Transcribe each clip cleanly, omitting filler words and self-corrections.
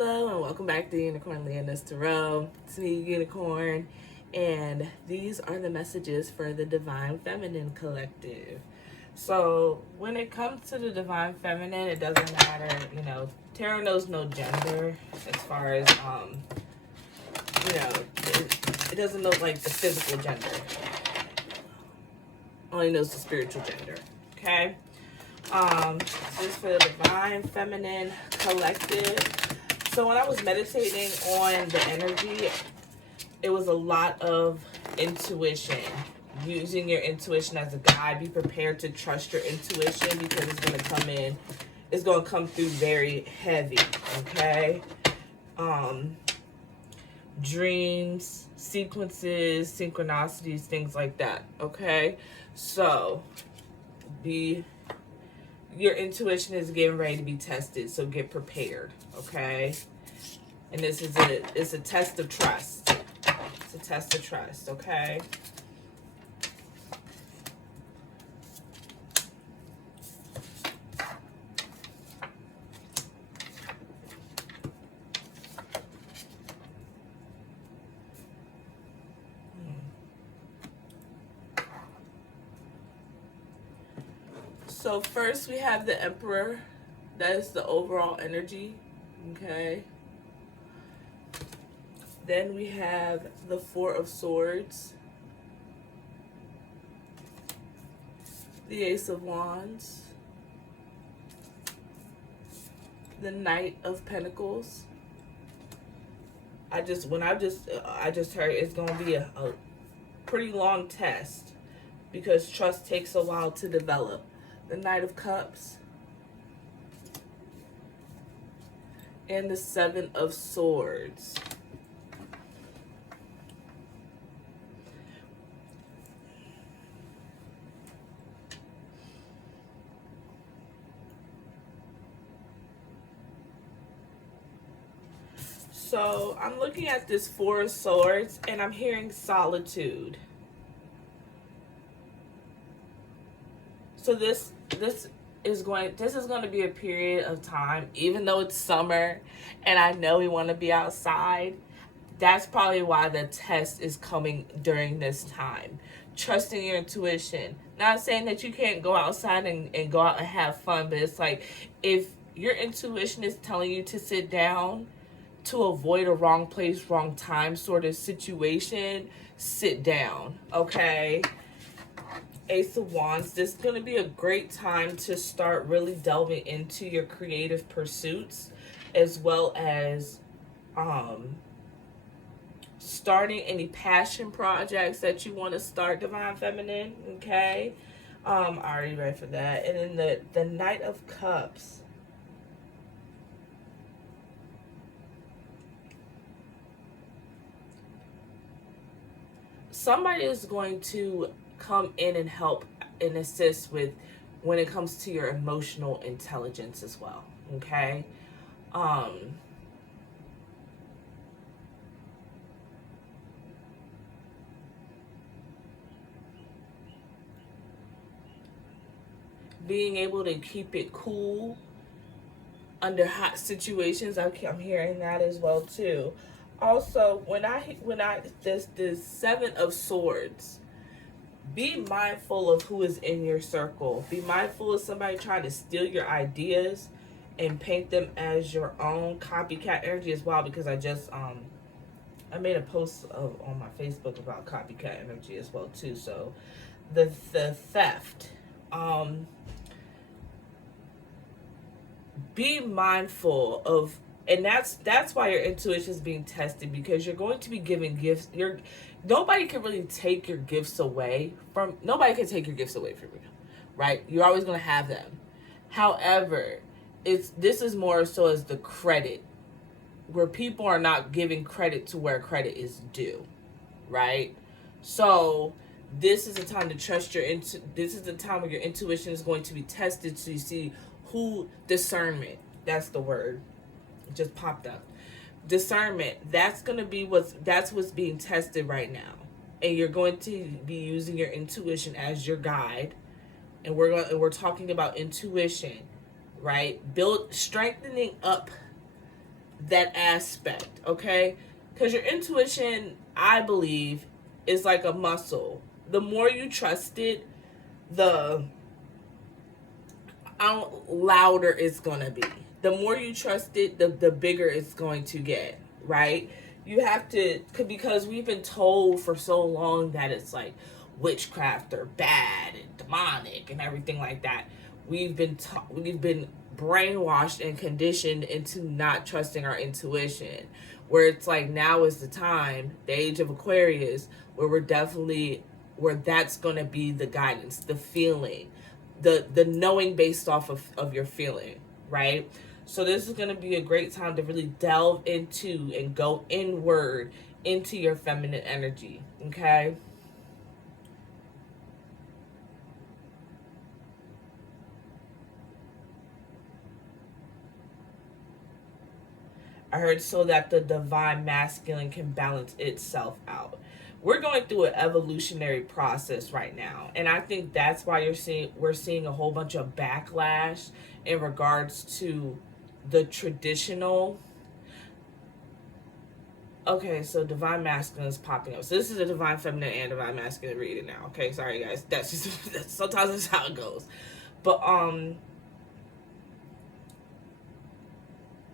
Hello and welcome back to Unicorn Leoness Tarot. It's me, Unicorn, and these are the messages for the Divine Feminine Collective. So when it comes to the Divine Feminine, it doesn't matter, tarot knows no gender as far as, it doesn't know like the physical gender. Only knows the spiritual gender, okay? This is for the Divine Feminine Collective. So when I was meditating on the energy, it was a lot of intuition. Using your intuition as a guide. Be prepared to trust your intuition because it's going to come in. It's going to come through very heavy, okay? Dreams, sequences, synchronicities, things like that, okay? So, your intuition is getting ready to be tested, so get prepared, okay? And this is it's a test of trust. It's a test of trust, okay? So first we have the Emperor. That is the overall energy, okay? Then we have the Four of Swords, the Ace of Wands, the Knight of Pentacles. I just heard it's gonna be a pretty long test because trust takes a while to develop. The Knight of Cups, and the Seven of Swords. So I'm looking at this Four of Swords and I'm hearing solitude. So this is going to be a period of time, even though it's summer and I know we want to be outside. That's probably why the test is coming during this time. Trusting your intuition. Not saying that you can't go outside and go out and have fun, but it's like if your intuition is telling you to sit down to avoid a wrong place, wrong time sort of situation, sit down, okay? Ace of Wands, this is going to be a great time to start really delving into your creative pursuits as well as starting any passion projects that you want to start, Divine Feminine, okay? I already read for that. And then the Knight of Cups. Somebody is going to come in and help and assist with when it comes to your emotional intelligence as well, okay? Being able to keep it cool under hot situations, I'm hearing that as well too. Also, when this Seven of Swords, be mindful of who is in your circle. Be mindful of somebody trying to steal your ideas and paint them as your own. Copycat energy as well, because I just I made a post on my Facebook about copycat energy as well too. So the theft. Be mindful of, and that's why your intuition is being tested, because you're going to be giving gifts. Nobody can really take your gifts away from, nobody can take your gifts away from you, right? You're always going to have them. However, this is more so as the credit, where people are not giving credit to where credit is due, right? So this is a time to trust this is the time where your intuition is going to be tested to see who, discernment, that's the word, it just popped up. Discernment, that's what's being tested right now. And you're going to be using your intuition as your guide. And we're talking about intuition, right? Strengthening up that aspect, okay? Because your intuition, I believe, is like a muscle. The more you trust it, the louder it's going to be. The more you trust it, the bigger it's going to get, right? You have to, because we've been told for so long that it's like witchcraft or bad and demonic and everything like that. We've been brainwashed and conditioned into not trusting our intuition, where it's like now is the time, the age of Aquarius, where that's going to be the guidance, the feeling, the knowing based off of your feeling, right? So this is going to be a great time to really delve into and go inward into your feminine energy, okay? I heard so that the divine masculine can balance itself out. We're going through an evolutionary process right now, and I think that's why we're seeing a whole bunch of backlash in regards to the traditional. Okay, so divine masculine is popping up. So this is a divine feminine and divine masculine reading now. Okay, sorry guys. That's just sometimes that's how it goes. But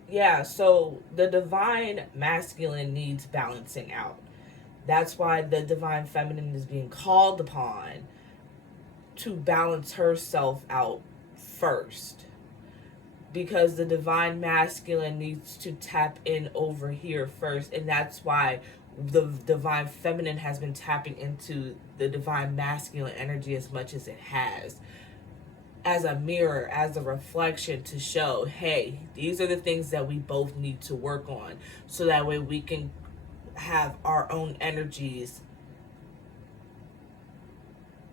yeah, so the divine masculine needs balancing out. That's why the divine feminine is being called upon to balance herself out first. Because the divine masculine needs to tap in over here first. And that's why the divine feminine has been tapping into the divine masculine energy as much as it has. As a mirror, as a reflection to show, hey, these are the things that we both need to work on. So that way we can have our own energies,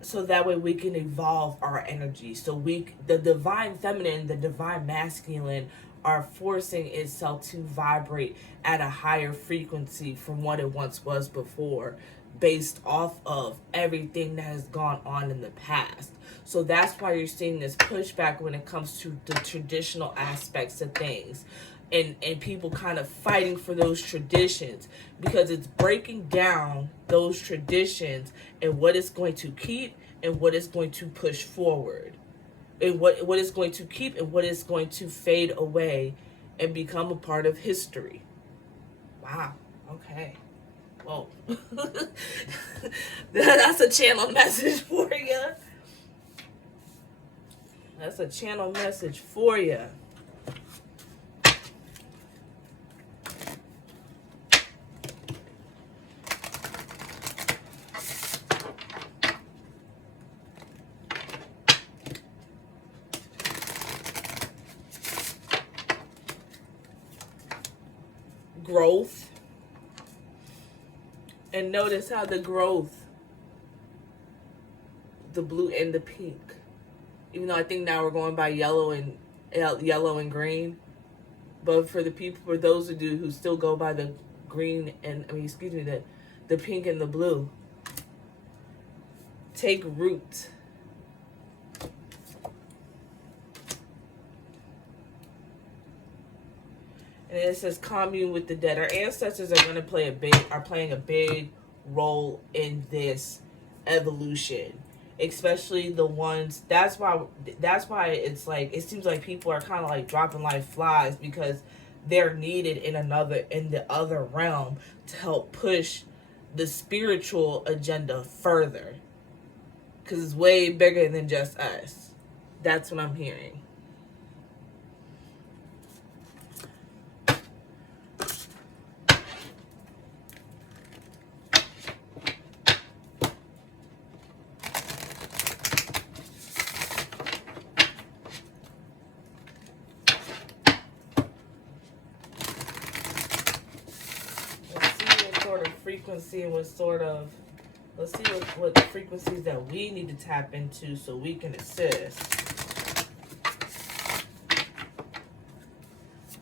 so that way we can evolve our energy. So the divine feminine, the divine masculine are forcing itself to vibrate at a higher frequency from what it once was before, based off of everything that has gone on in the past. So that's why you're seeing this pushback when it comes to the traditional aspects of things. And people kind of fighting for those traditions, because it's breaking down those traditions and what it's going to keep and what it's going to push forward, and what is going to keep and what is going to fade away and become a part of history. Wow. Okay. Well, that's a channel message for you. That's a channel message for you. Growth. And notice how the growth, the blue and the pink, even though I think now we're going by yellow and green, but for those of you who still go by the green and the pink and the blue, take root. And it says commune with the dead. Our ancestors are going to playing a big role in this evolution, especially the ones. That's why it's like, it seems like people are kind of like dropping like flies, because they're needed in the other realm to help push the spiritual agenda further, because it's way bigger than just us. That's what I'm hearing. Frequency and let's see what frequencies that we need to tap into so we can assist.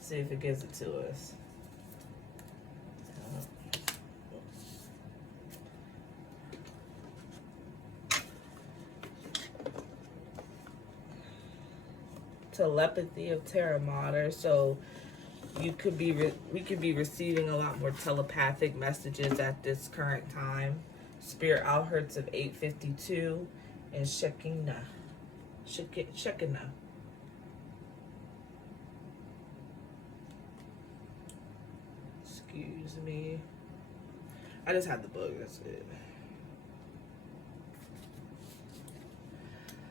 See if it gives it to us. Telepathy of Terra Mater. So we could be receiving a lot more telepathic messages at this current time. Spirit owl hertz of 852 and Shekinah. Shekinah. Excuse me. I just had the book, that's it.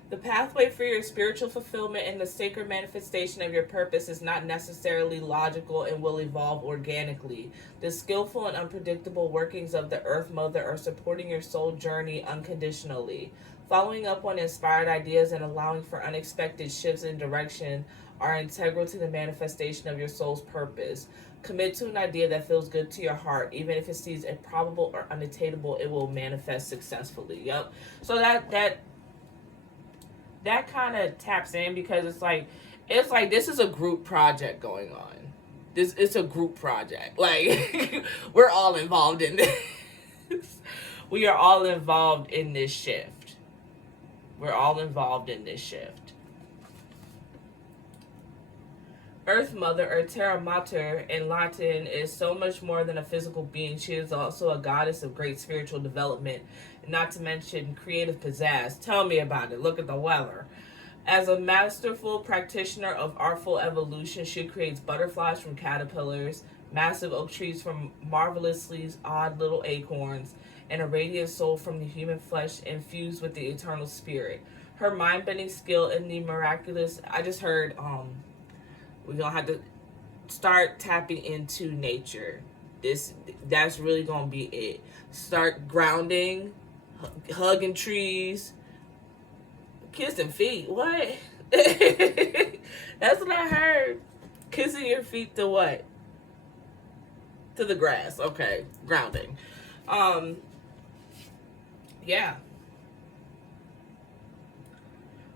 The pathway for your spiritual fulfillment and the sacred manifestation of your purpose is not necessarily logical and will evolve organically. The skillful and unpredictable workings of the Earth Mother are supporting your soul journey unconditionally. Following up on inspired ideas and allowing for unexpected shifts in direction are integral to the manifestation of your soul's purpose. Commit to an idea that feels good to your heart. Even if it seems improbable or unattainable, it will manifest successfully. Yep. So that kind of taps in, because it's like this is a group project going on. It's a group project. Like we're all involved in this. We are all involved in this shift. We're all involved in this shift. Earth Mother, or Terra Mater in Latin, is so much more than a physical being. She is also a goddess of great spiritual development, not to mention creative pizzazz. Tell me about it. Look at the weather. As a masterful practitioner of artful evolution, she creates butterflies from caterpillars, massive oak trees from marvelously odd little acorns, and a radiant soul from the human flesh infused with the eternal spirit. Her mind-bending skill in the miraculous... I just heard... we're gonna have to start tapping into nature. That's really gonna be it. Start grounding, hugging trees, kissing feet. What? That's what I heard. Kissing your feet to what? To the grass. Okay, grounding. Yeah.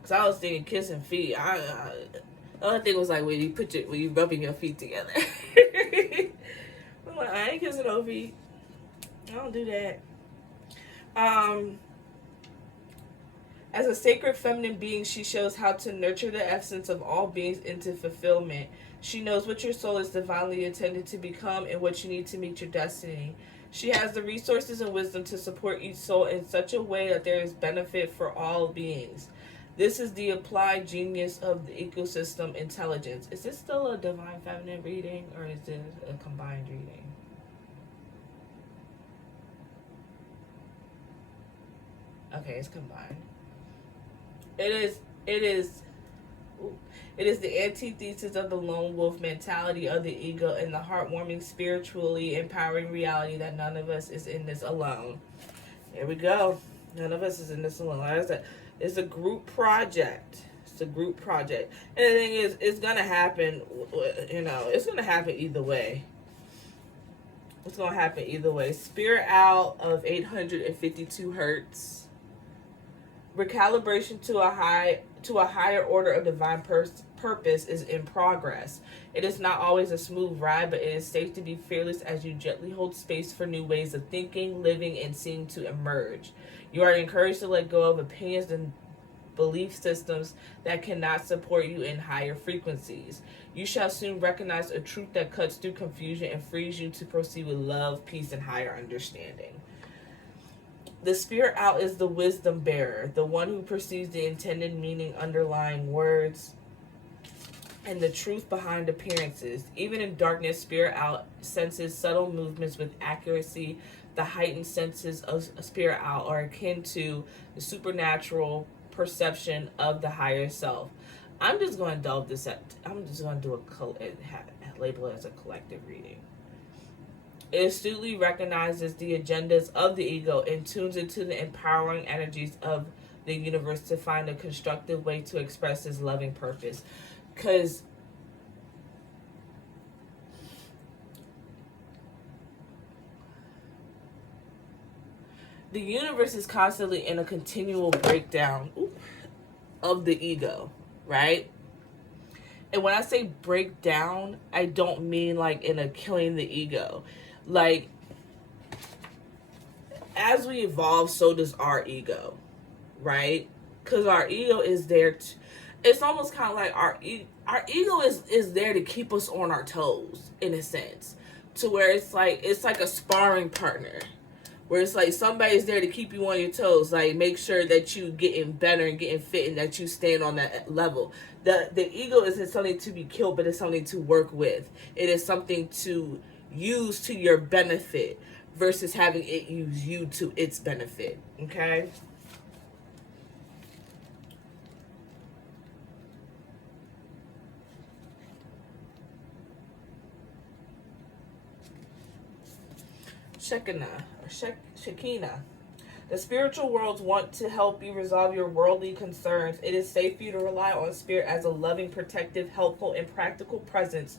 Cause I was thinking kissing feet. The other thing was like when you rubbing your feet together. I'm like, I ain't kissing no feet. I don't do that. As a sacred feminine being, she shows how to nurture the essence of all beings into fulfillment. She knows what your soul is divinely intended to become and what you need to meet your destiny. She has the resources and wisdom to support each soul in such a way that there is benefit for all beings. This is the applied genius of the ecosystem intelligence. Is this still a divine feminine reading, or is this a combined reading? Okay, it's combined. It is the antithesis of the lone wolf mentality of the ego and the heartwarming, spiritually empowering reality that none of us is in this alone. Here we go. None of us is in this alone. Like I said, it's a group project. It's a group project. And the thing is, it's going to happen, it's going to happen either way. It's going to happen either way. Spirit out of 852 hertz. Recalibration to a higher order of divine purpose is in progress. It is not always a smooth ride, but it is safe to be fearless as you gently hold space for new ways of thinking, living, and seeing to emerge. You are encouraged to let go of opinions and belief systems that cannot support you in higher frequencies. You shall soon recognize a truth that cuts through confusion and frees you to proceed with love, peace, and higher understanding. The spirit out is the wisdom bearer, the one who perceives the intended meaning underlying words and the truth behind appearances. Even in darkness, spirit out senses subtle movements with accuracy. The heightened senses of a spirit out are akin to the supernatural perception of the higher self. I'm just going to delve this at. I'm just going to do label it as a collective reading. It astutely recognizes the agendas of the ego and tunes into the empowering energies of the universe to find a constructive way to express its loving purpose. Because the universe is constantly in a continual breakdown of the ego, right? And when I say breakdown, I don't mean like in a killing the ego. Like, as we evolve, so does our ego, right? Because our ego is there it's almost kind of like our ego is there to keep us on our toes, in a sense, to where it's like a sparring partner, where it's like somebody's there to keep you on your toes, like make sure that you getting better and getting fit and that you stand on that level. The ego isn't something to be killed, but it's something to work with. It is something to use to your benefit versus having it use you to its benefit. Okay. Shekinah. The spiritual worlds want to help you resolve your worldly concerns. It is safe for you to rely on spirit as a loving, protective, helpful, and practical presence,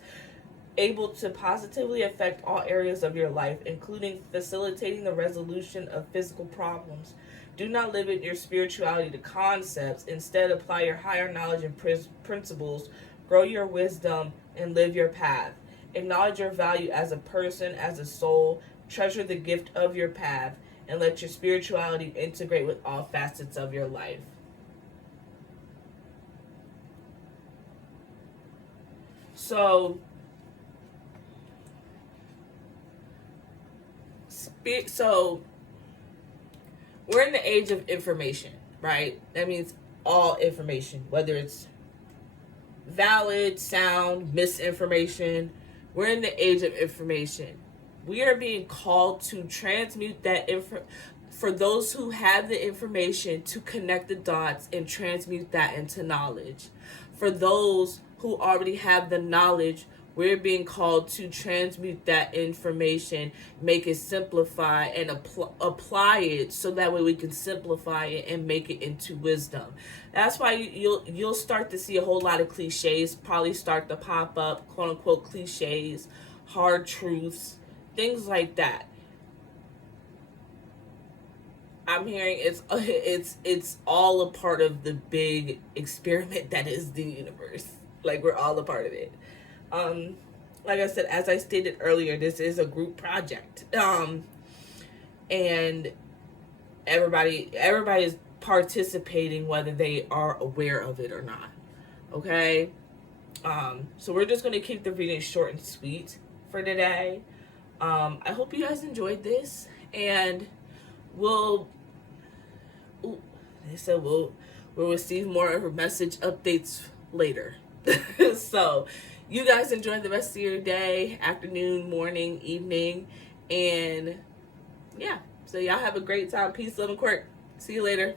able to positively affect all areas of your life, including facilitating the resolution of physical problems. Do not limit your spirituality to concepts. Instead, apply your higher knowledge and principles, grow your wisdom, and live your path. Acknowledge your value as a person, as a soul. Treasure the gift of your path, and let your spirituality integrate with all facets of your life. So we're in the age of information, right? That means all information, whether it's valid, sound, misinformation. We're in the age of information. We are being called to transmute that for those who have the information, to connect the dots and transmute that into knowledge. For those who already have the knowledge, we're being called to transmute that information, make it simplify, and apply it so that way we can simplify it and make it into wisdom. That's why you'll start to see a whole lot of cliches probably start to pop up, quote unquote cliches, hard truths, things like that. I'm hearing it's all a part of the big experiment that is the universe. Like, we're all a part of it. Like I said, as I stated earlier, this is a group project. And everybody is participating whether they are aware of it or not. Okay? So we're just going to keep the reading short and sweet for today. I hope you guys enjoyed this, and we'll receive more message updates later. So you guys enjoy the rest of your day, afternoon, morning, evening, and yeah, so y'all have a great time. Peace, love, and quirk. See you later.